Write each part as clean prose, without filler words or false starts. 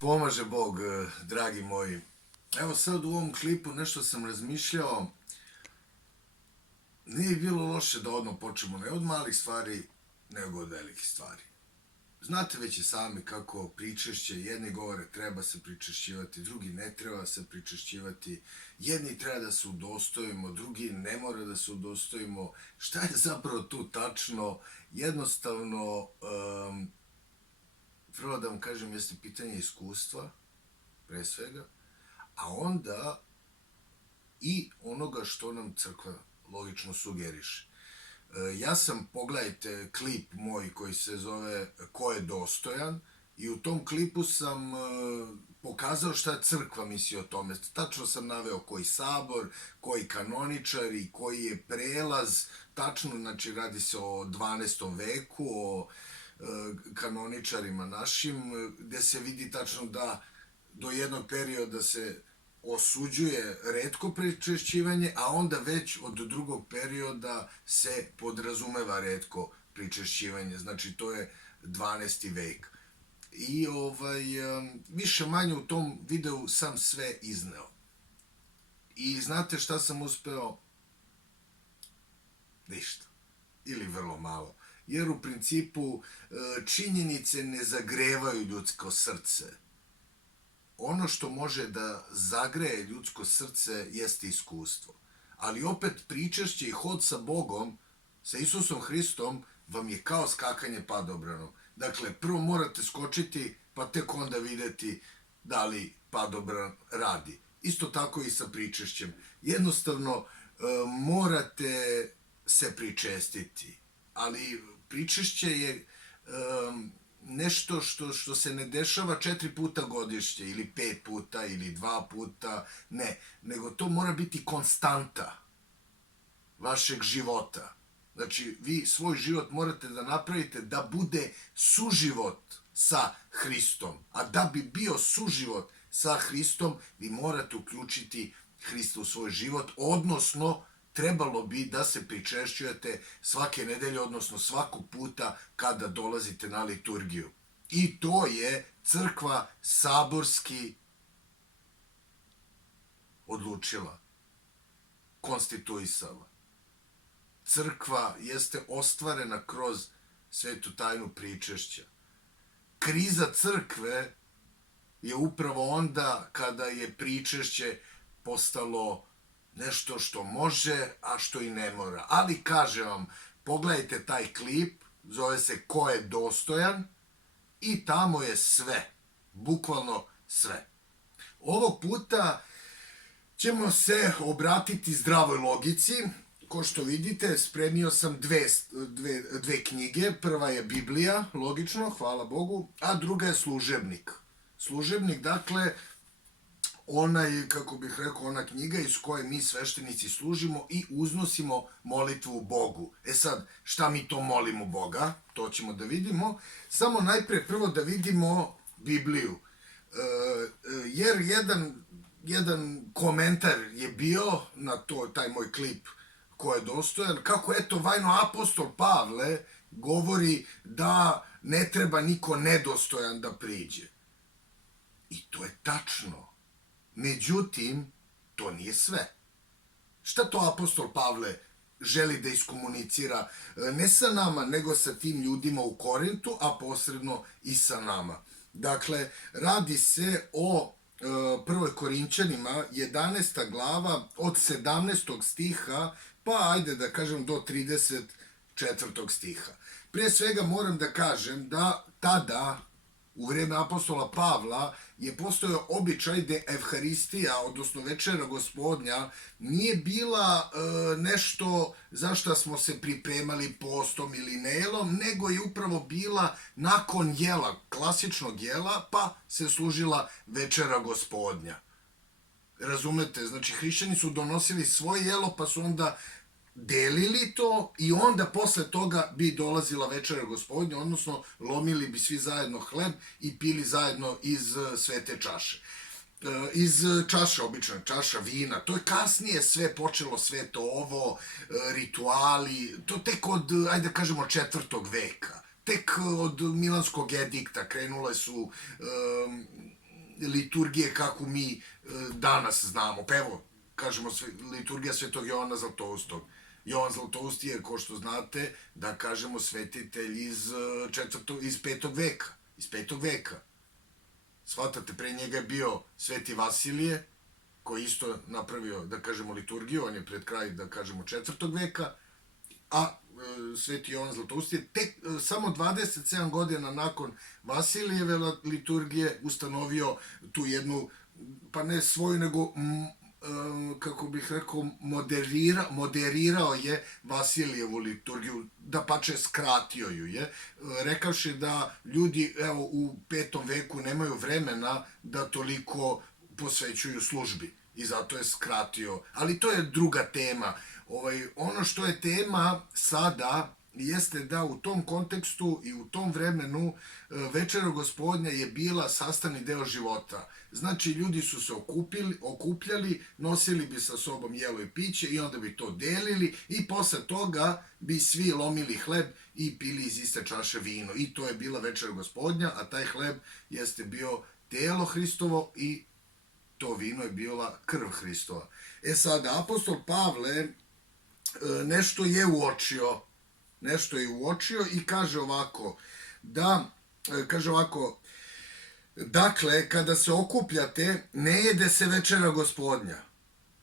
Pomaže Bog, dragi moji. Evo sad u ovom klipu nešto sam razmišljao. Nije bilo loše da odmah počnemo ne od malih stvari, nego od velikih stvari. Znate već i sami kako pričešće, jedni govore treba se pričešćivati, drugi ne treba se pričešćivati, jedni treba da se udostojimo, drugi ne mora da se udostojimo. Šta je zapravo tu tačno? Jednostavno, prvo da vam kažem, jeste pitanje iskustva, pre svega, a onda i onoga što nam crkva logično sugeriše. Ja sam, pogledajte, klip moj koji se zove Ko je dostojan, i u tom klipu sam pokazao šta crkva misli o tome. Tačno sam naveo koji sabor, koji kanoničari, koji je prelaz, tačno, znači radi se o 12. veku, o kanoničarima našim, gde se vidi tačno da do jednog perioda se osuđuje retko pričešćivanje, a onda već od drugog perioda se podrazumeva retko pričešćivanje. Znači, to je 12. vek. I više manje u tom videu sam sve izneo. I znate šta sam uspeo? Ništa. Ili vrlo malo. Jer u principu činjenice ne zagrevaju ljudsko srce. Ono što može da zagreje ljudsko srce jeste iskustvo. Ali opet pričešće i hod sa Bogom, sa Isusom Hristom, vam je kao skakanje padobranom. Dakle, prvo morate skočiti, pa tek onda videti da li padobran radi. Isto tako i sa pričešćem. Jednostavno, morate se pričestiti. Ali pričešće je nešto što se ne dešava 4 puta godišnje, ili 5 puta, ili 2 puta, ne. Nego to mora biti konstanta vašeg života. Znači, vi svoj život morate da napravite da bude suživot sa Hristom. A da bi bio suživot sa Hristom, vi morate uključiti Hrista u svoj život, odnosno trebalo bi da se pričešćujete svake nedelje, odnosno svakog puta kada dolazite na liturgiju. I to je crkva saborski odlučila, konstituisala. Crkva jeste ostvarena kroz svetu tajnu pričešća. Kriza crkve je upravo onda kada je pričešće postalo nešto što može, a što i ne mora. Ali kažem vam, pogledajte taj klip, zove se Ko je dostojan, i tamo je sve, bukvalno sve. Ovog puta ćemo se obratiti zdravoj logici. Ko što vidite, spremio sam dve knjige. Prva je Biblija, logično, hvala Bogu, a druga je Služebnik. Služebnik, dakle, onaj, kako bih rekao, ona knjiga iz koje mi sveštenici služimo i uznosimo molitvu Bogu. E sad, šta mi to molimo Boga? To ćemo da vidimo. Samo najpre prvo da vidimo Bibliju. Jer jedan komentar je bio na taj moj klip Ko je dostojan, kako eto vajno apostol Pavle govori da ne treba niko nedostojan da priđe. I to je tačno. Međutim, to nije sve. Šta to apostol Pavle želi da iskomunicira ne sa nama, nego sa tim ljudima u Korintu, a posredno i sa nama? Dakle, radi se o 1. Korinćanima, 11. glava, od 17. stiha, pa ajde da kažem do 34. stiha. Pre svega moram da kažem da tada, u vreme apostola Pavla, je postojao običaj da Evharistija, odnosno večera gospodnja, nije bila nešto za šta smo se pripremali postom ili nejelom, nego je upravo bila nakon jela, klasičnog jela, pa se služila večera gospodnja. Razumete? Znači, hrišćani su donosili svoje jelo, pa su onda delili to i onda posle toga bi dolazila večera gospodnja, odnosno lomili bi svi zajedno hleb i pili zajedno iz svete čaše. Iz čaše, obična čaša vina. To je kasnije sve počelo, sve to ovo, rituali, to tek od, ajde kažemo, 4. veka. Tek od Milanskog edikta krenule su liturgije kako mi danas znamo. Pa evo, kažemo, liturgija Svetog Jovana Zlatoustog. Jovan Zlatoust je, ko što znate, da kažemo, svetitelj iz 5. veka. Iz 5. veka. Shvatate, pre njega je bio Sveti Vasilije, koji isto napravio, da kažemo, liturgiju, on je pred kraj, da kažemo, 4. veka, a Sveti Jovan Zlatoust je tek samo 27 godina nakon Vasilijeve liturgije ustanovio tu jednu, pa ne svoju, nego kako bih rekao, moderirao je Vasilijevu liturgiju, da pače skratio ju je, rekavši da ljudi, evo, u 5. veku nemaju vremena da toliko posvećuju službi i zato je skratio, ali to je druga tema. Ono što je tema sada jeste da u tom kontekstu i u tom vremenu Večera Gospodnja je bila sastavni deo života. Znači, ljudi su se okupljali, nosili bi sa sobom jelo i piće i onda bi to delili i posle toga bi svi lomili hleb i pili iz iste čaše vino. I to je bila Večera Gospodnja, a taj hleb jeste bio telo Hristovo i to vino je bila krv Hristova. Sada, apostol Pavle nešto je uočio i kaže ovako, dakle, kada se okupljate, ne jede se Večera Gospodnja.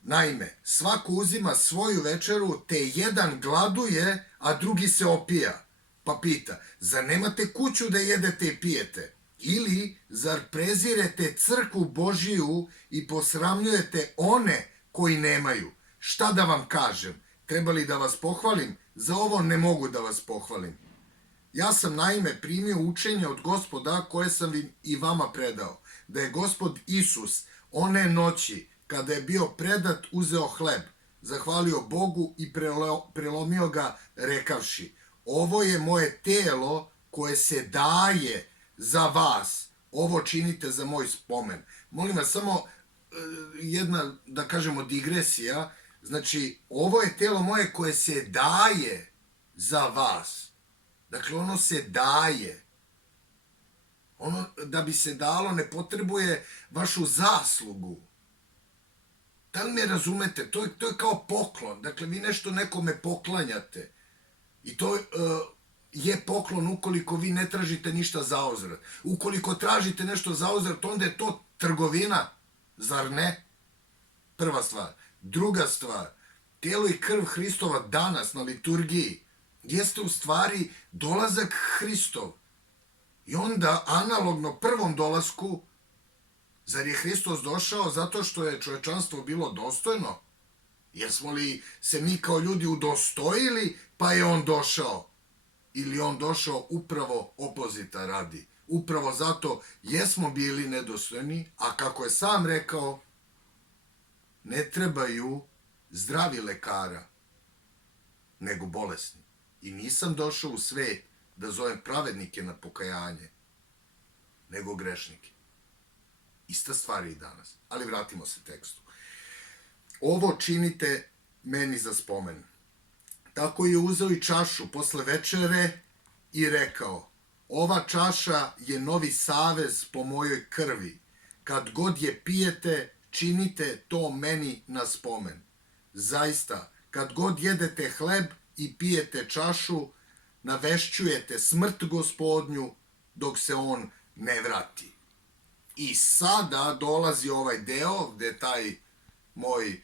Naime, svako uzima svoju večeru, te jedan gladuje, a drugi se opija. Pa pita, zar nemate kuću da jedete i pijete? Ili, zar prezirete crkvu Božiju i posramljujete one koji nemaju? Šta da vam kažem? Treba li da vas pohvalim? Za ovo ne mogu da vas pohvalim. Ja sam naime primio učenje od Gospoda koje sam i vama predao, da je Gospod Isus one noći kada je bio predat uzeo hleb, zahvalio Bogu i prelomio ga rekavši, ovo je moje telo koje se daje za vas, ovo činite za moj spomen. Molim vas, samo jedna, da kažemo, digresija. Znači, ovo je telo moje koje se daje za vas. Dakle, ono se daje. Ono, da bi se dalo, ne potrebuje vašu zaslugu. Da li me razumete? To je kao poklon. Dakle, vi nešto nekome poklanjate. I to je poklon ukoliko vi ne tražite ništa zauzvrat. Ukoliko tražite nešto zauzvrat, onda je to trgovina. Zar ne? Prva stvar. Druga stvar, telo i krv Hristova danas na liturgiji jeste u stvari dolazak Hristov. I onda, analogno prvom dolasku, zar je Hristos došao zato što je čovečanstvo bilo dostojno? Jesmo li se mi kao ljudi udostojili, pa je on došao? Ili on došao upravo opozita radi? Upravo zato jesmo bili nedostojni, a kako je sam rekao, ne trebaju zdravi lekara, nego bolesni. I nisam došao u svet da zovem pravednike na pokajanje, nego grešnike. Ista stvar je i danas. Ali vratimo se tekstu. Ovo činite meni za spomen. Tako je uzeo i čašu posle večere i rekao, ova čaša je novi savez po mojoj krvi. Kad god je pijete, činite to meni na spomen. Zaista, kad god jedete hleb i pijete čašu, navešćujete smrt Gospodnju dok se on ne vrati. I sada dolazi ovaj deo gde taj moj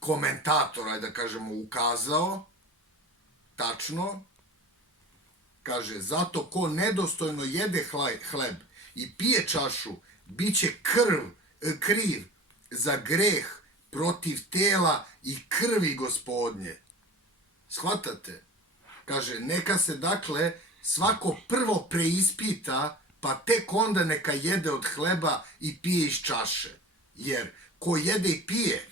komentator, ajde da kažemo, ukazao, tačno, kaže, zato ko nedostojno jede hleb i pije čašu, bit će kriv za greh protiv tela i krvi Gospodnje. Shvatate? Kaže, neka se dakle svako prvo preispita, pa tek onda neka jede od hleba i pije iz čaše. Jer ko jede i pije,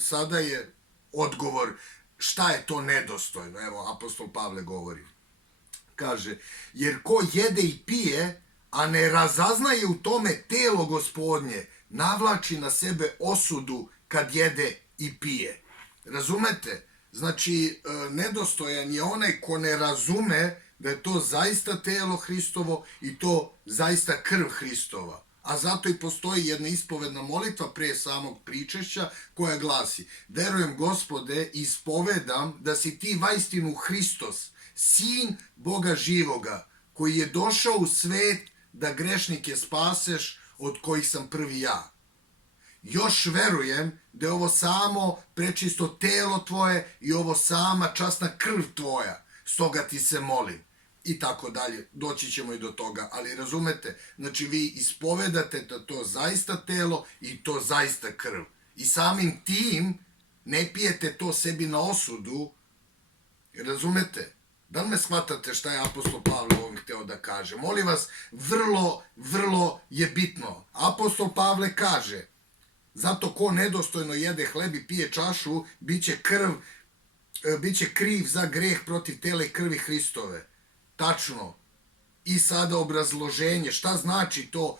sada je odgovor šta je to nedostojno. Evo, apostol Pavle govori. Kaže, jer ko jede i pije, a ne razaznaje u tome telo Gospodnje, navlači na sebe osudu kad jede i pije. Razumete? Znači, nedostojan je onaj ko ne razume da je to zaista telo Hristovo i to zaista krv Hristova. A zato i postoji jedna ispovedna molitva pre samog pričešća koja glasi: verujem, Gospode, i ispovedam da si ti vaistinu Hristos, sin Boga živoga, koji je došao u svet da grešnike spaseš, od kojih sam prvi ja. Još verujem da je ovo samo prečisto telo tvoje i ovo sama časna krv tvoja, stoga ti se molim. I tako dalje, doći ćemo i do toga, ali razumete, znači vi ispovedate da to zaista telo i to zaista krv. I samim tim ne pijete to sebi na osudu, razumete? Da li me shvatate šta je apostol Pavle ovim hteo da kaže? Molim vas, vrlo je bitno. Apostol Pavle kaže: zato ko nedostojno jede hleb i pije čašu, biće kriv za greh protiv tela i krvi Hristove. Tačno. I sada obrazloženje, šta znači to,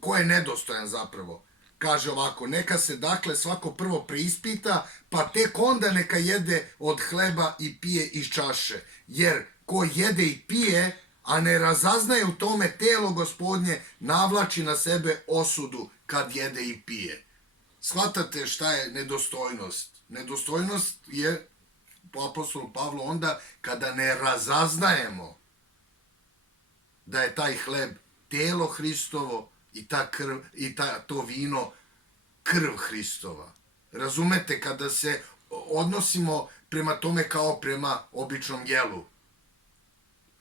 ko je nedostojan zapravo? Kaže ovako: neka se dakle svako prvo preispita, pa tek onda neka jede od hleba i pije iz čaše. Jer ko jede i pije, a ne razaznaje u tome telo Gospodnje, navlači na sebe osudu kad jede i pije. Shvatate šta je nedostojnost? Nedostojnost je, po apostolu Pavlu, onda kada ne razaznajemo da je taj hleb telo Hristovo i ta krv i to vino krv Hristova. Razumete, kada se odnosimo prema tome kao prema običnom jelu.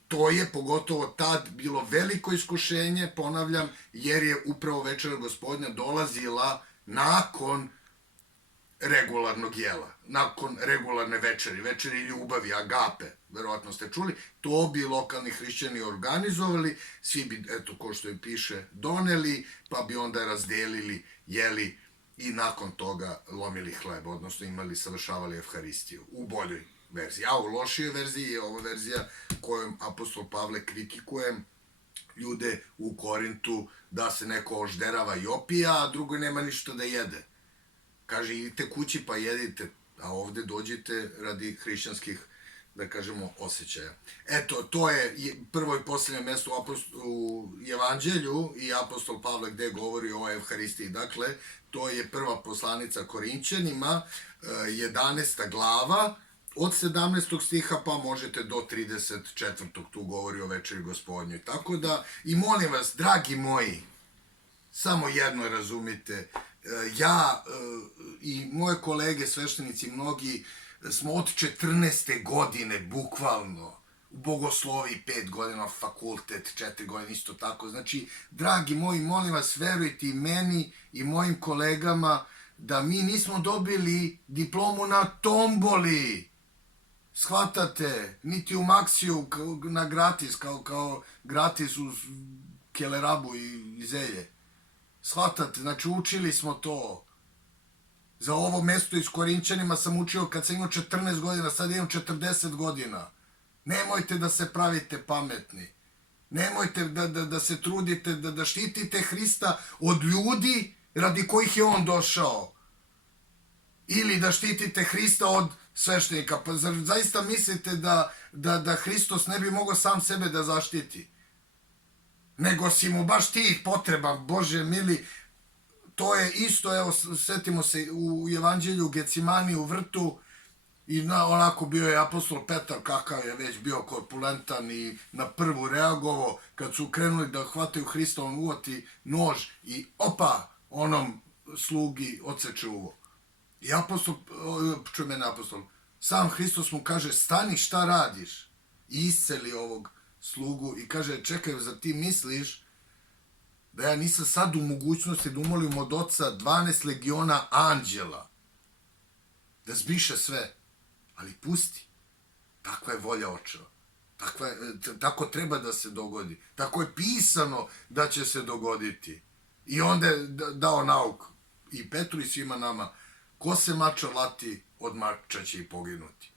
To je pogotovo tad bilo veliko iskušenje, ponavljam, jer je upravo večera Gospodnja dolazila nakon regularnog jela, nakon regularne večeri ljubavi, agape, verovatno ste čuli, to bi lokalni hrišćani organizovali, svi bi, eto, ko što i piše, doneli, pa bi onda razdelili, jeli i nakon toga lomili hleb, odnosno savršavali evharistiju, u boljoj verziji. A u lošijoj verziji je ova verzija kojom apostol Pavle kritikuje ljude u Korintu da se neko ožderava i opija, a drugo nema ništa da jede. Kaže, idite kući pa jedite, a ovde dođite radi hrišćanskih, da kažemo, osjećaja. Eto, to je prvo i posljednje mesto u Evanđelju i apostol Pavle gde govori o evharistiji. Dakle, to je prva poslanica Korinćanima, 11. glava, od 17. stiha pa možete do 34. tu govori o večeri Gospodnjoj. Tako da, i molim vas, dragi moji, samo jedno razumite, ja i moje kolege sveštenici, mnogi smo od 14. godine bukvalno u bogosloviji, 5 godina fakultet, 4 godine isto tako. Znači, dragi moji, molim vas, verujte i meni i mojim kolegama da mi nismo dobili diplomu na tomboli. Shvatate, niti u Maksiju na gratis, kao gratis uz kelerabu i zelje. Shvatate, znači učili smo to. Za ovo mesto iz Korinćanima sam učio kad sam imao 14 godina, sad imam 40 godina. Nemojte da se pravite pametni. Nemojte da se trudite, da štitite Hrista od ljudi radi kojih je on došao. Ili da štitite Hrista od sveštenika. Pa zar zaista mislite da Hristos ne bi mogao sam sebe da zaštiti? Nego si mu baš ti potreban, Bože mili. To je isto, evo, setimo se u Evanđelju u Gecimani, u vrtu, i onako bio je apostol Petar, kakav je već bio korpulentan i na prvu reagovao, kad su krenuli da hvataju Hrista, on uvati nož i opa, onom slugi odseče uvo. I apostol, čuj mene apostol, sam Hristos mu kaže, stani, šta radiš? I isceli ovog slugu i kaže, čekaj, zar ti misliš da ja nisam sad u mogućnosti da umolim od Oca 12 legiona anđela da zbriše sve, ali pusti. Takva je volja Očeva. Tako treba da se dogodi. Tako je pisano da će se dogoditi. I onda je dao nauk i Petru i svima nama, ko se mača lati, od mača će i poginuti.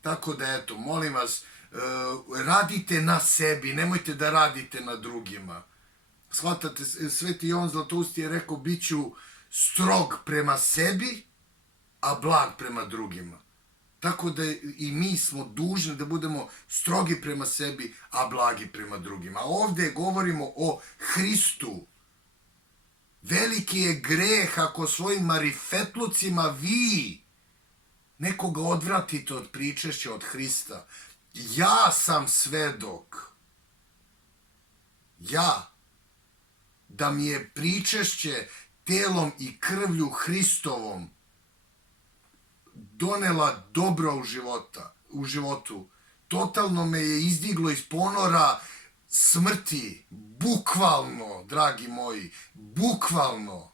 Tako da, eto, molim vas, radite na sebi, nemojte da radite na drugima. Shvatate, Sveti Jovan Zlatousti je rekao, bit ću strog prema sebi, a blag prema drugima. Tako da i mi smo dužni da budemo strogi prema sebi, a blagi prema drugima. A ovde govorimo o Hristu. Veliki je greh ako svojim marifetlucima vi nekoga odvratite od pričešća od Hrista. Ja sam svedok. Ja. Da mi je pričešće telom i krvlju Hristovom donela dobra u životu. Totalno me je izdiglo iz ponora smrti. Bukvalno, dragi moji. Bukvalno.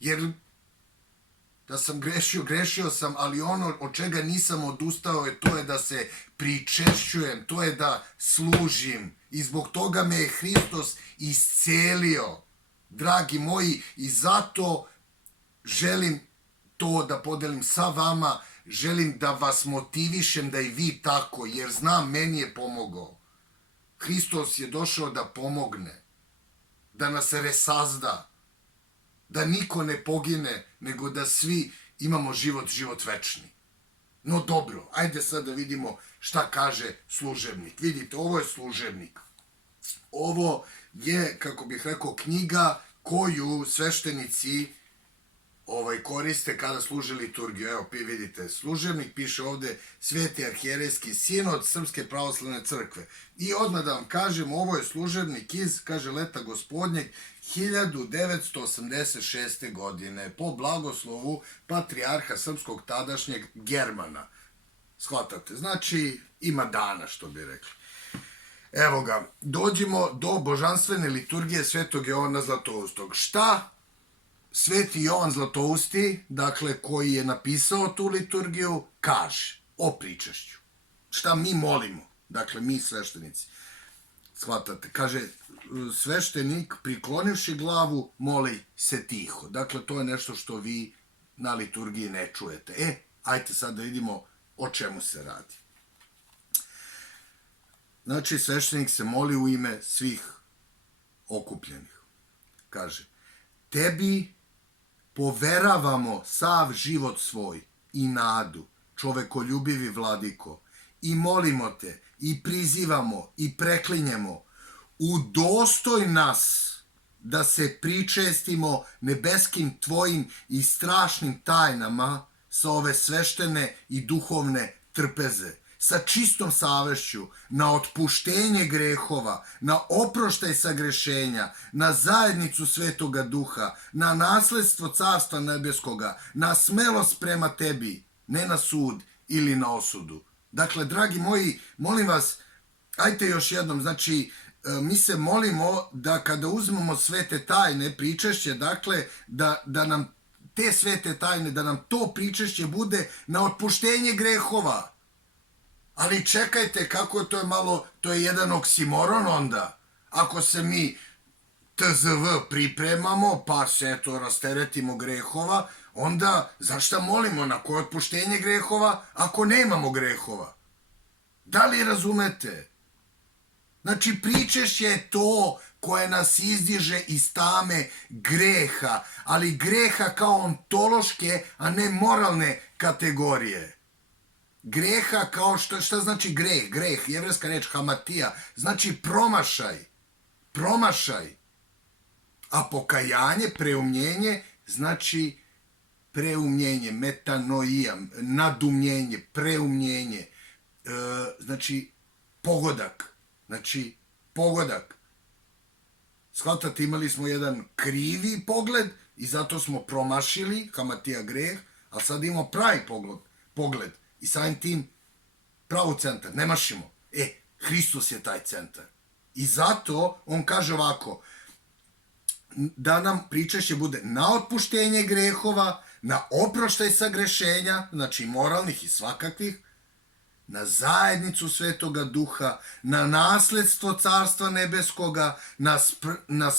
Jer da sam grešio sam, ali ono od čega nisam odustao je to je da se pričešćujem, to je da služim. I zbog toga me je Hristos iscelio, dragi moji, i zato želim to da podelim sa vama, želim da vas motivišem da i vi tako, jer znam, meni je pomogao. Hristos je došao da pomogne, da nas resazda, da niko ne pogine, nego da svi imamo život večni. No dobro, ajde sad da vidimo šta kaže služebnik. Vidite, ovo je služebnik. Ovo je, kako bih rekao, knjiga koju sveštenici koriste kada služe liturgiju. Evo, vidite, služebnik piše ovde Sveti arhijerejski sinod Srpske pravoslavne crkve. I odmah da vam kažem, ovo je služebnik iz, kaže, leta gospodnjeg 1986. godine po blagoslovu patrijarha srpskog tadašnjeg Germana. Shvatate? Znači, ima dana, što bi rekli. Evo ga, dođimo do božanstvene liturgije Svetog Jovana Zlatoustog. Šta Sveti Jovan Zlatousti, dakle, koji je napisao tu liturgiju, kaže o pričešću? Šta mi molimo? Dakle, mi sveštenici. Shvatate? Kaže, sveštenik, priklonivši glavu, moli se tiho. Dakle, to je nešto što vi na liturgiji ne čujete. Ajte sad da vidimo o čemu se radi. Znači, sveštenik se moli u ime svih okupljenih. Kaže, tebi poveravamo sav život svoj i nadu, čovekoljubivi vladiko, i molimo te, i prizivamo, i preklinjemo, udostoj nas da se pričestimo nebeskim tvojim i strašnim tajnama sa ove sveštene i duhovne trpeze, sa čistom savešću, na otpuštenje grehova, na oproštaj sagrešenja, na zajednicu Svetoga Duha, na nasledstvo Carstva Nebeskoga, na smelost prema tebi, ne na sud ili na osudu. Dakle, dragi moji, molim vas, ajte još jednom, znači, mi se molimo da kada uzmemo svete tajne, pričešće, dakle, da nam te svete tajne, da nam to pričešće bude na otpuštenje grehova. Ali čekajte, kako to je malo, to je jedan oksimoron onda. Ako se mi TZV pripremamo, pa se eto rasteretimo grehova, onda zašto molimo na koje otpuštenje grehova ako nemamo grehova? Da li razumete? Znači, pričešće je to koje nas izdiže iz tame greha, ali greha kao ontološke, a ne moralne kategorije. Greha kao šta znači greh? Greh, jevrejska reč hamatija, znači promašaj. A pokajanje, preumljenje, znači preumljenje, metanoija, nadumljenje, preumljenje, znači pogodak. Shvatate, imali smo jedan krivi pogled i zato smo promašili, hamatija greh, a sad imamo pravi pogled. I samim tim pravu centar, ne mašimo. Hristos je taj centar. I zato on kaže ovako, da nam pričešće bude na otpuštenje grehova, na oproštaj sagrešenja, znači moralnih i svakakvih, na zajednicu Svetoga Duha, na nasledstvo Carstva Nebeskoga, na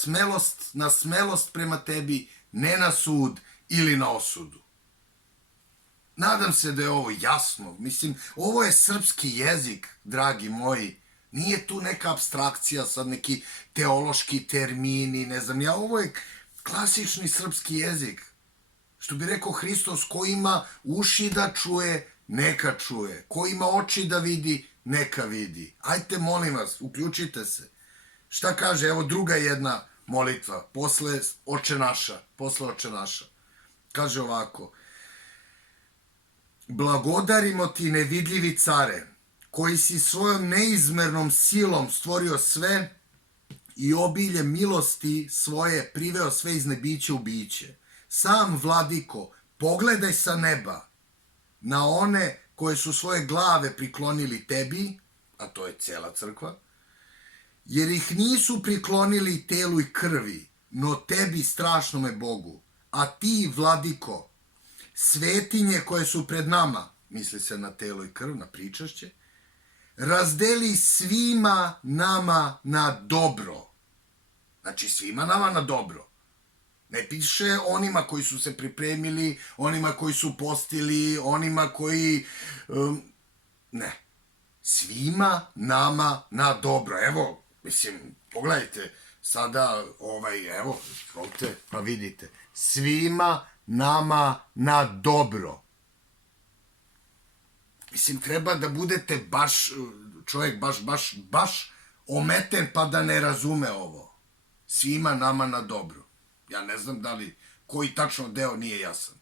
smelost prema tebi, ne na sud ili na osudu. Nadam se da je ovo jasno. Mislim, ovo je srpski jezik, dragi moji. Nije tu neka apstrakcija, sad neki teološki termini, ne znam ja. Ovo je klasični srpski jezik. Što bi rekao Hristos, ko ima uši da čuje, neka čuje. Ko ima oči da vidi, neka vidi. Ajte, molim vas, uključite se. Šta kaže, evo druga jedna molitva, posle Oče naša. Kaže ovako, blagodarimo ti nevidljivi care, koji si svojom neizmernom silom stvorio sve i obilje milosti svoje priveo sve iz nebića u biće. Sam, Vladiko, pogledaj sa neba na one koje su svoje glave priklonili tebi, a to je cela crkva, jer ih nisu priklonili telu i krvi, no tebi, strašnome Bogu. A ti, Vladiko, svetinje koje su pred nama, misli se na telo i krv, na pričašće, razdeli svima nama na dobro. Znači, svima nama na dobro. Ne piše onima koji su se pripremili, onima koji su postili, onima koji... ne. Svima nama na dobro. Evo, mislim, pogledajte, sada, evo, školte, pa vidite. Svima nama na dobro. Mislim, treba da budete baš, čovjek baš ometen pa da ne razume ovo. Svima nama na dobro. Ja ne znam da li, koji tačno deo nije jasan.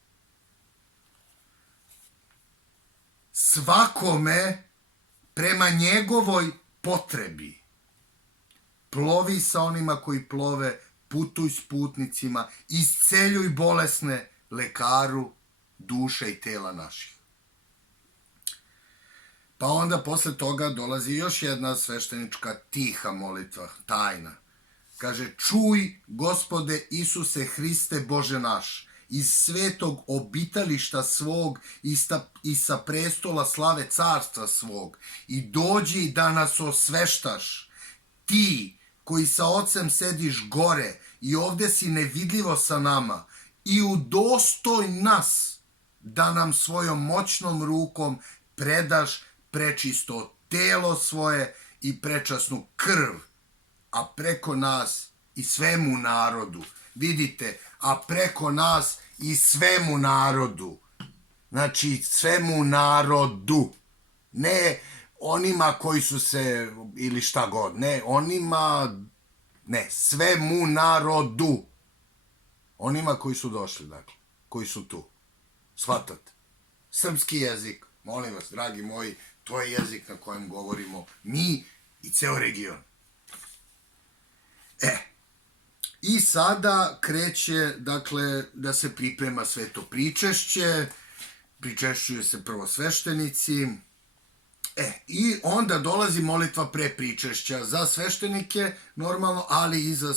Svakome prema njegovoj potrebi. Plovi sa onima koji plove, putuj s putnicima, isceljuj bolesne, lekaru duše i tela naših. Pa onda posle toga dolazi još jedna sveštenička tiha molitva, tajna. Kaže, čuj, Gospode Isuse Hriste Bože naš, iz svetog obitališta svog i sa prestola slave carstva svog, i dođi da nas osveštaš, ti koji sa Ocem sediš gore i ovde si nevidljivo sa nama, i udostoj nas da nam svojom moćnom rukom predaš prečisto telo svoje i prečasnu krv, a preko nas i svemu narodu. Vidite, a preko nas i svemu narodu. Znači, svemu narodu. Ne onima koji su se, ili šta god, ne, onima, ne, svemu narodu. Onima koji su došli, dakle, koji su tu. Shvatate? Srpski jezik, molim vas, dragi moji, to je jezik na kojem govorimo mi i ceo region. I sada kreće, dakle, da se priprema sveto pričešće, pričešćuju se prvo sveštenici, i onda dolazi molitva pre pričešća za sveštenike, normalno, ali i za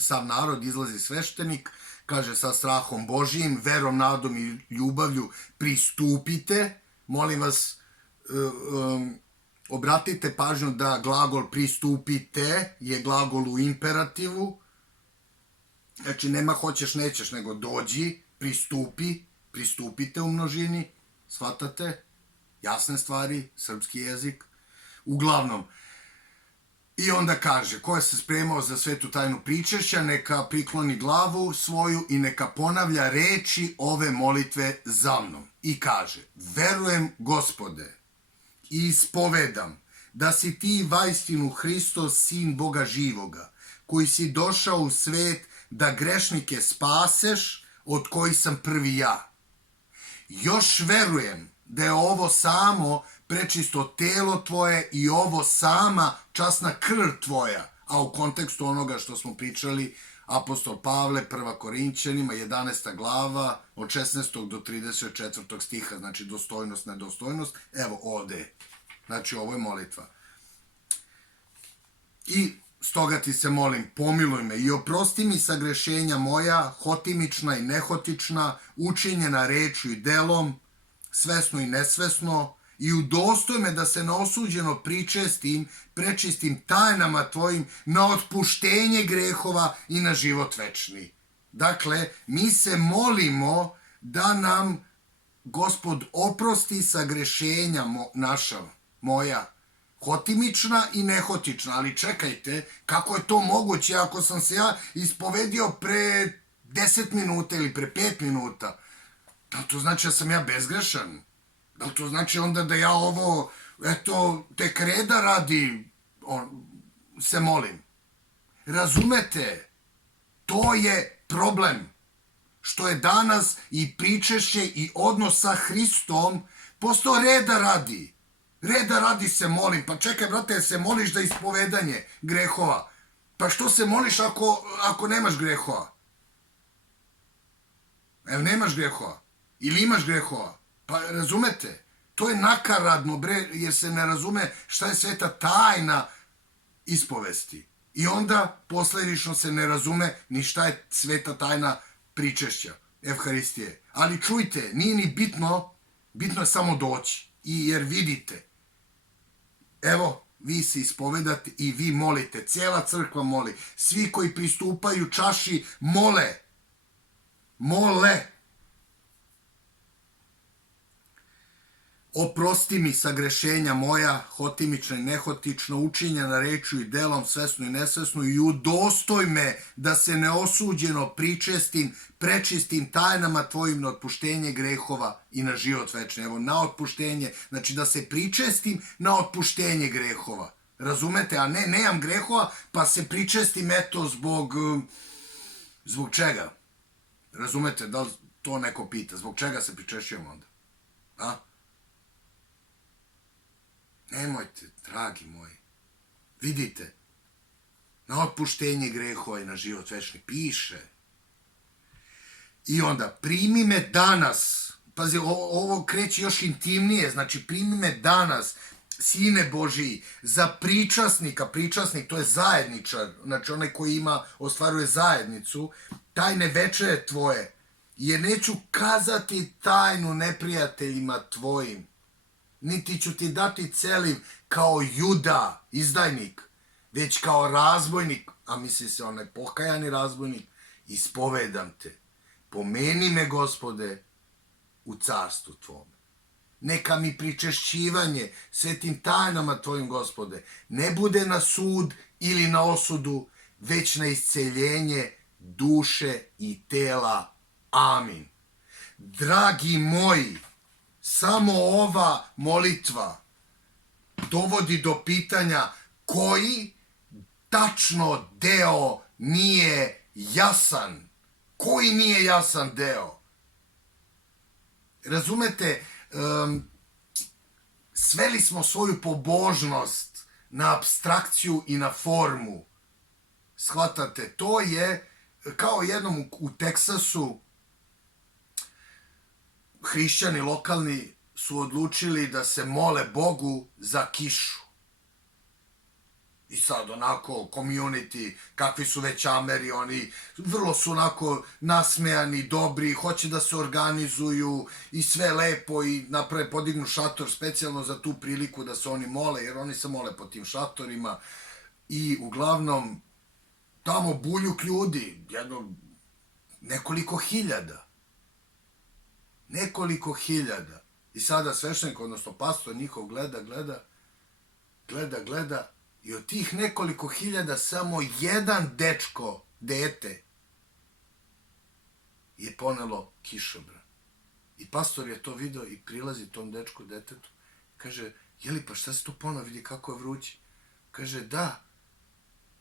sav narod izlazi sveštenik, kaže sa strahom Božijim, verom, nadom i ljubavlju pristupite, molim vas, obratite pažnju da glagol pristupite je glagol u imperativu, znači nema hoćeš nećeš, nego dođi, pristupi, pristupite u množini, shvatate? Jasne stvari, srpski jezik. Uglavnom, i onda kaže, ko je se spremao za svetu tajnu pričešća, neka prikloni glavu svoju i neka ponavlja reči ove molitve za mnom. I kaže, verujem, Gospode, i ispovedam da si ti vaistinu Hristos, sin Boga živoga, koji si došao u svet da grešnike spaseš, od kojih sam prvi ja. Još verujem da je ovo samo prečisto telo tvoje i ovo sama časna krv tvoja, a u kontekstu onoga što smo pričali, apostol Pavle, 1. Korinćanima, 11. glava, od 16. do 34. stiha, znači dostojnost, nedostojnost, evo ovde, znači ovo je molitva. I stoga ti se molim, pomiluj me i oprosti mi sagrešenja moja, hotimična i nehotična, učinjena rečju i delom, svesno i nesvesno, i udostoj me da se neosuđeno pričestim, prečistim tajnama tvojim, na otpuštenje grehova i na život večni. Dakle, mi se molimo da nam Gospod oprosti sagrešenja naša, moja, hotimična i nehotična, ali čekajte, kako je to moguće ako sam se ja ispovedio pre 10 minuta ili pre 5 minuta? Da li to znači da sam ja bezgrešan? Da li to znači onda da ja ovo, eto, tek reda radi, se molim. Razumete? To je problem. Što je danas i pričešće i odnos sa Hristom postao reda radi. Reda radi se molim. Pa čekaj, brate, se moliš za ispovedanje grehova. Pa što se moliš ako nemaš grehova? Jel nemaš grehova? Ili imaš grehova? Pa razumete? To je nakaradno, bre, jer se ne razume šta je sveta tajna ispovesti. I onda posledično se ne razume ni šta je sveta tajna pričešća, Evharistije. Ali čujte, nije ni bitno, bitno je samo doći. Jer vidite, evo, vi se ispovedate i vi molite, cijela crkva moli, svi koji pristupaju čaši mole. Mole. Oprosti mi sagrešenja moja, hotimična i nehotična, učinjena rečju i delom, svesno i nesvesno, i udostoj me da se neosuđeno pričestim, prečistim tajnama tvojim na otpuštenje grehova i na život večni. Evo, na otpuštenje, znači da se pričestim na otpuštenje grehova. Razumete? A ne, nemam grehova, pa se pričestim, eto, zbog čega? Razumete? Da li to neko pita? Zbog čega se pričešćujem onda? A? Nemojte, dragi moji. Vidite, na otpuštenje grehova i na život večni piše. I onda, primi me danas. Pazi, ovo kreće još intimnije. Znači, primi me danas, Sine Božiji, za pričasnika. Pričasnik, to je zajedničar. Znači, onaj koji ostvaruje zajednicu. Tajne večere tvoje. Jer neću kazati tajnu neprijateljima tvojim. Niti ću ti dati celiv kao Juda, izdajnik, već kao razbojnik, a misli se onaj pokajani razbojnik, ispovedam te. Pomeni me, Gospode, u carstvu tvome. Neka mi pričešćivanje svetim tajnama tvojim, Gospode, ne bude na sud ili na osudu, već na isceljenje duše i tela. Amin. Dragi moji, samo ova molitva dovodi do pitanja koji tačno deo nije jasan. Koji nije jasan deo? Razumete, sveli smo svoju pobožnost na apstrakciju i na formu. Shvatate, to je kao jednom u Teksasu hrišćani lokalni su odlučili da se mole Bogu za kišu. I sad onako community, kakvi su već Ameri, oni vrlo su onako nasmejani, dobri, hoće da se organizuju i sve lepo i naprave, podignu šator specijalno za tu priliku da se oni mole, jer oni se mole po tim šatorima. I uglavnom tamo buljuk ljudi, nekoliko hiljada. Nekoliko hiljada. I sada sveštenik, odnosno pastor njihov gleda i od tih nekoliko hiljada samo jedan dečko, dete, je ponelo kišobran. I pastor je to video i prilazi tom dečku, detetu, kaže, jeli pa šta se tu ponelo, vidi kako je vruće. Kaže, da,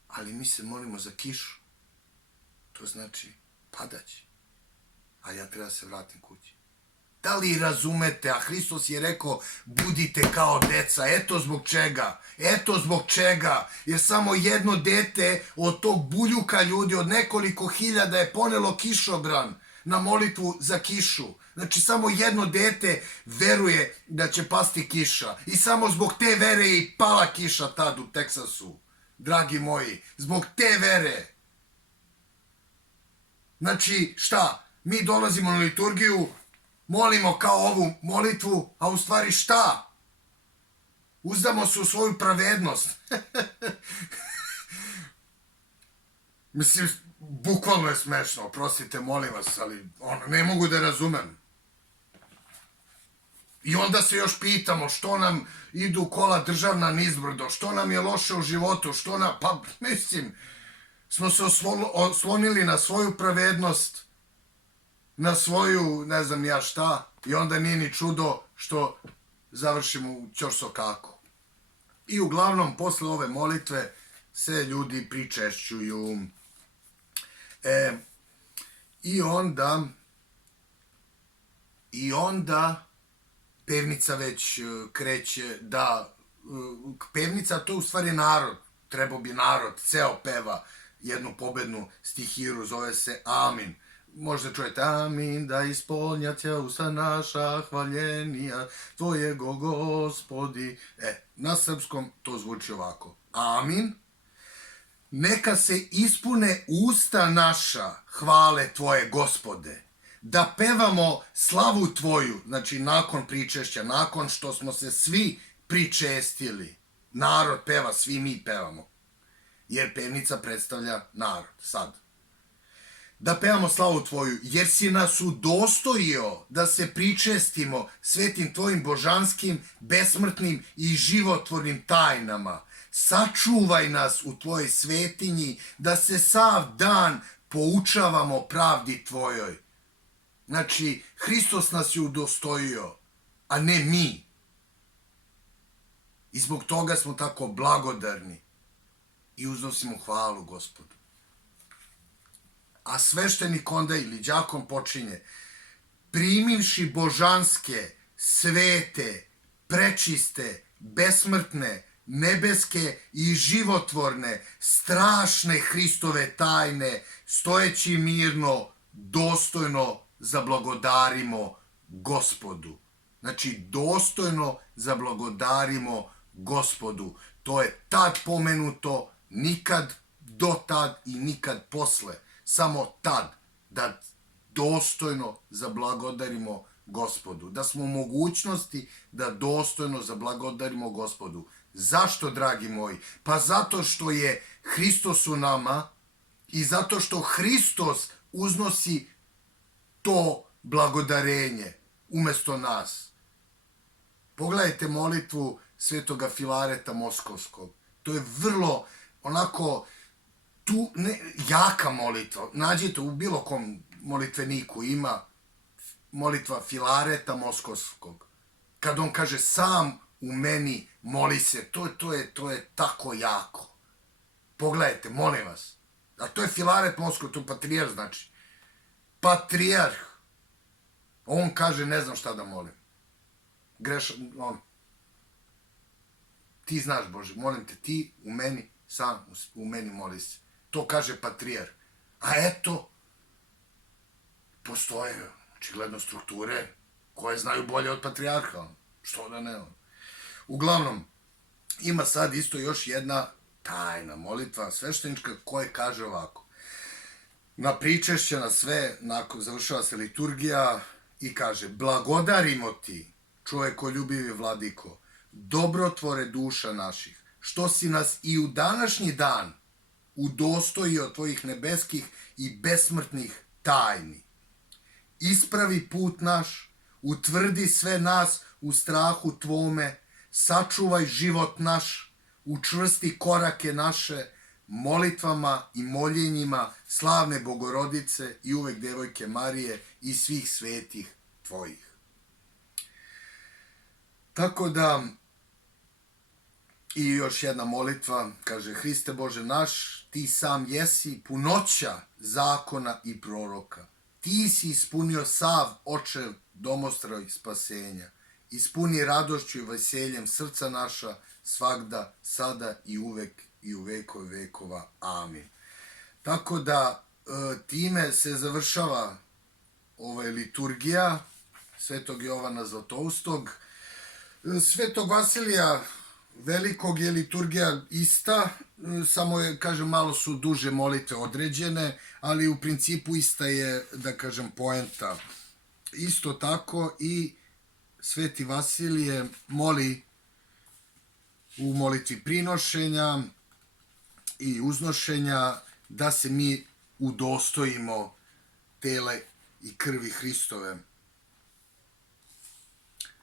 ali mi se molimo za kišu. To znači padać. A ja treba se vratim kući. Da li razumete, a Hristos je rekao, budite kao deca, eto zbog čega, jer samo jedno dete od tog buljuka ljudi, od nekoliko hiljada je ponelo kišobran na molitvu za kišu. Znači samo jedno dete veruje da će pasti kiša i samo zbog te vere je i pala kiša tad u Teksasu, dragi moji, zbog te vere. Znači šta, mi dolazimo na liturgiju, molimo kao ovu molitvu, a u stvari šta? Uzdamo se u svoju pravednost. Mislim, bukvalno je smešno, oprostite, molim vas, ali ne mogu da razumem. I onda se još pitamo što nam idu kola državna nizbrdo, što nam je loše u životu, pa mislim, smo se oslonili na svoju pravednost, na svoju, ne znam ja šta, i onda nije ni čudo što završimo u ćorsokaku. I uglavnom, posle ove molitve, se ljudi pričešćuju. I onda pevnica već kreće da... Pevnica, to je u stvari narod. Trebao bi narod, ceo peva jednu pobednu stihiru, zove se Amin. Možda čujete Amin, da ispolnjaća usta naša hvaljenija Tvojego Gospodi. Na srpskom to zvuči ovako. Amin. Neka se ispune usta naša hvale Tvoje, Gospode. Da pevamo slavu Tvoju, znači nakon pričešća, nakon što smo se svi pričestili. Narod peva, svi mi pevamo. Jer pevnica predstavlja narod, sad. Da pevamo slavu Tvoju, jer si nas udostojio da se pričestimo svetim Tvojim božanskim, besmrtnim i životvornim tajnama. Sačuvaj nas u Tvojoj svetinji, da se sav dan poučavamo pravdi Tvojoj. Znači, Hristos nas je udostojio, a ne mi. I zbog toga smo tako blagodarni i uznosimo hvalu Gospodu. A sveštenik onda ili đakon počinje: primivši božanske, svete, prečiste, besmrtne, nebeske i životvorne, strašne Hristove tajne, stojeći mirno, dostojno zablagodarimo Gospodu. Znači, dostojno zablagodarimo Gospodu. To je tad pomenuto, nikad do tad i nikad posle. Samo tad, da dostojno zablagodarimo Gospodu. Da smo u mogućnosti da dostojno zablagodarimo Gospodu. Zašto, dragi moji? Pa zato što je Hristos u nama i zato što Hristos uznosi to blagodarenje umesto nas. Pogledajte molitvu Svetoga Filareta Moskovskog. To je vrlo onako jaka molitva. Nađite u bilo kom molitveniku, ima molitva Filareta Moskovskog. Kad on kaže sam u meni moli se, to je tako jako. Pogledajte, molim vas. A to je Filaret Moskov, to patrijarh znači. Patrijarh. On kaže ne znam šta da molim. Grešan, on. Ti znaš, Bože, molim te, ti u meni, sam u meni moli se. To kaže patrijarh. A eto, postoje očigledno strukture koje znaju bolje od patrijarha. Što da ne? Uglavnom, ima sad isto još jedna tajna molitva sveštenička koja kaže ovako. Na pričešće, na sve, završava se liturgija i kaže: blagodarimo ti, čovekoljubivi vladiko, dobrotvore duša naših, što si nas i u današnji dan udostojio tvojih nebeskih i besmrtnih tajni. Ispravi put naš, utvrdi sve nas u strahu tvome, sačuvaj život naš, učvrsti korake naše, molitvama i moljenjima slavne Bogorodice i uvek devojke Marije i svih svetih tvojih. Tako da, i još jedna molitva, kaže: Hriste Bože naš, ti sam jesi punoća zakona i proroka. Ti si ispunio sav očev domostroj spasenja. Ispuni radošću i veseljem srca naša svagda, sada i uvek i u vekove vekova. Amin. Tako da, time se završava liturgija Svetog Jovana Zlatoustog. Svetog Vasilija Velikog je liturgija ista, samo je, kažem, malo su duže molitve određene, ali u principu ista je, da kažem, poenta. Isto tako i Sveti Vasilije moli u molitvi prinošenja i uznošenja da se mi udostojimo tele i krvi Hristove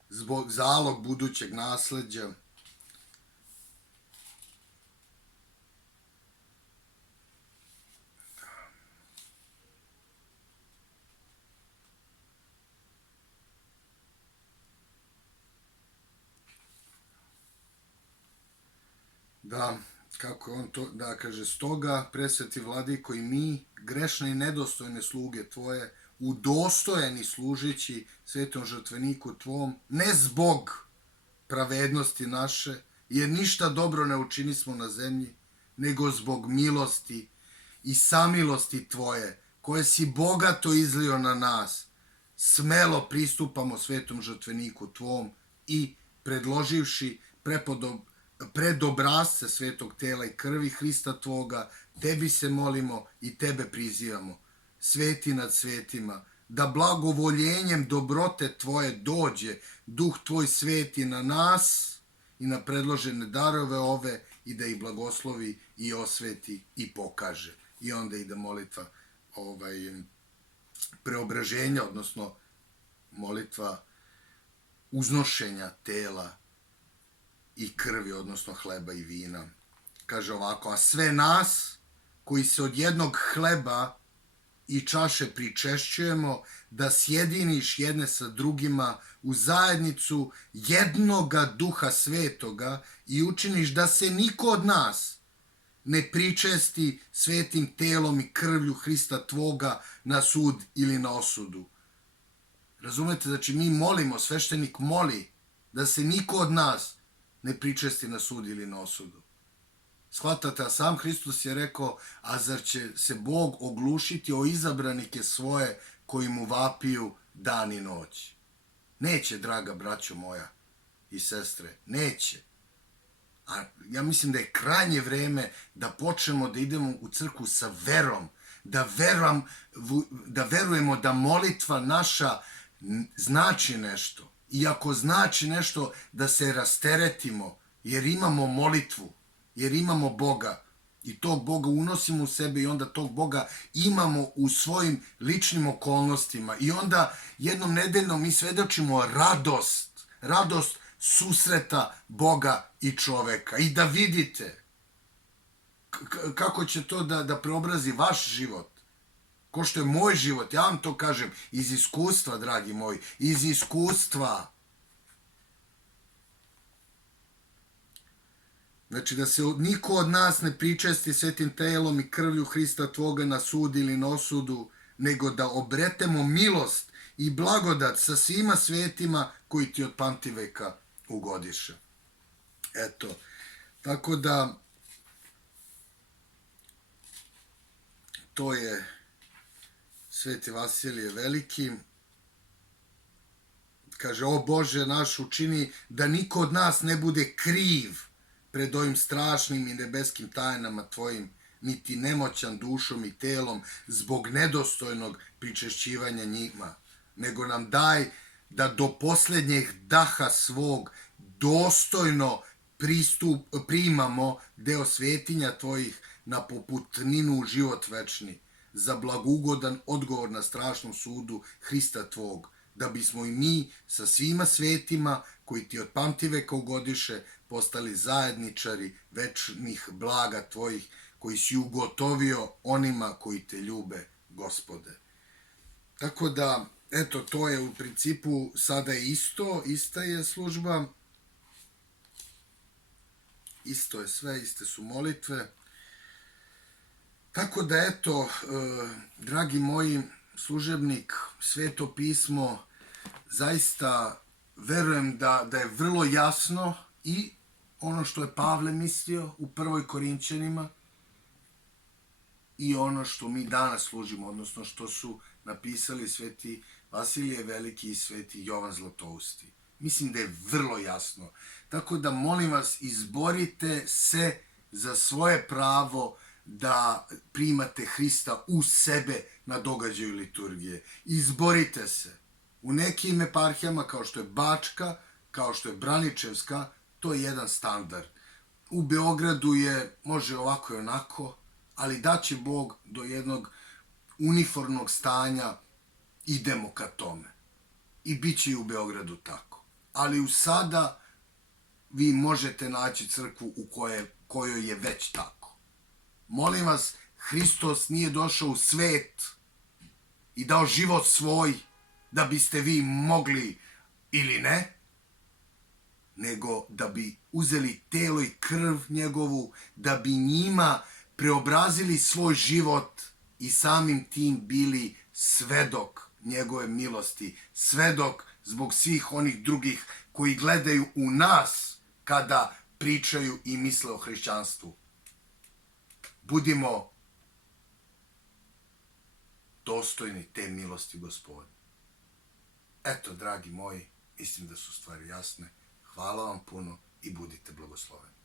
zbog zalog budućeg nasleđa. Da, kako on to, da kaže, stoga, presveti vladiko, i mi, grešne i nedostojne sluge tvoje, udostojeni služeći svetom žrtveniku tvom, ne zbog pravednosti naše, jer ništa dobro ne učinismo na zemlji, nego zbog milosti i samilosti tvoje, koje si bogato izlio na nas, smelo pristupamo svetom žrtveniku tvom i predloživši pred obrazce svetog tela i krvi Hrista tvoga, tebi se molimo i tebe prizivamo, sveti nad svetima, da blagovoljenjem dobrote tvoje dođe duh tvoj sveti na nas i na predložene darove ove i da ih blagoslovi i osveti i pokaže. I onda ide molitva preobraženja, odnosno molitva uznošenja tela i krvi, odnosno hleba i vina. Kaže ovako, a sve nas koji se od jednog hleba i čaše pričešćujemo, da sjediniš jedne sa drugima u zajednicu jednoga duha svetoga i učiniš da se niko od nas ne pričesti svetim telom i krvlju Hrista tvoga na sud ili na osudu. Razumete, znači mi molimo, sveštenik moli da se niko od nas ne pričesti na sud ili na osudu. Shvatate, a sam Hristos je rekao, a zar će se Bog oglušiti o izabranike svoje koji mu vapiju dan i noć? Neće, draga braćo moja i sestre, neće. A ja mislim da je krajnje vreme da počnemo da idemo u crkvu sa verom, da verujemo da molitva naša znači nešto. I ako znači nešto, da se rasteretimo, jer imamo molitvu, jer imamo Boga i tog Boga unosimo u sebe i onda tog Boga imamo u svojim ličnim okolnostima i onda jednom nedeljnom mi svedočimo radost susreta Boga i čoveka i da vidite kako će to da preobrazi vaš život, ko što je moj život. Ja vam to kažem iz iskustva, dragi moji, iz iskustva. Znači da se niko od nas ne pričesti svetim telom i krvlju Hrista tvoga na sud ili na osudu, nego da obretemo milost i blagodat sa svima svetima koji ti od pamtiveka ugodiše. Eto, tako da to je Sveti Vasilije Veliki. Kaže, o Bože naš, učini da niko od nas ne bude kriv pred ovim strašnim i nebeskim tajnama tvojim, niti nemoćan dušom i telom zbog nedostojnog pričešćivanja njima, nego nam daj da do posljednjeg daha svog dostojno primamo deo svetinja tvojih na poputninu u život večni, za blagugodan odgovor na strašnom sudu Hrista tvog, da bismo i mi sa svima svetima koji ti od pamtiveka ugodiše postali zajedničari večnih blaga tvojih, koji si ugotovio onima koji te ljube, Gospode. Tako da, eto, to je u principu sada je ista je služba, isto je sve, iste su molitve. Tako da, eto, dragi moji, služebnik, Sveto pismo, zaista verujem da je vrlo jasno i ono što je Pavle mislio u 1. Korinćanima i ono što mi danas služimo, odnosno što su napisali Sveti Vasilije Veliki i Sveti Jovan Zlatousti. Mislim da je vrlo jasno. Tako da molim vas, izborite se za svoje pravo da primate Hrista u sebe na događaju liturgije. Izborite se. U nekim eparhijama, kao što je Bačka, kao što je Braničevska, to je jedan standard. U Beogradu je, može ovako i onako, ali daće Bog do jednog uniformnog stanja, idemo ka tome. I bit će i u Beogradu tako. Ali u sada vi možete naći crkvu u kojoj je već tako. Molim vas, Hristos nije došao u svet i dao život svoj da biste vi mogli ili ne, nego da bi uzeli telo i krv njegovu, da bi njima preobrazili svoj život i samim tim bili svedok njegove milosti, svedok zbog svih onih drugih koji gledaju u nas kada pričaju i misle o hrišćanstvu. Budimo dostojni te milosti Gospode. Eto, dragi moji, mislim da su stvari jasne. Hvala vam puno i budite blagosloveni.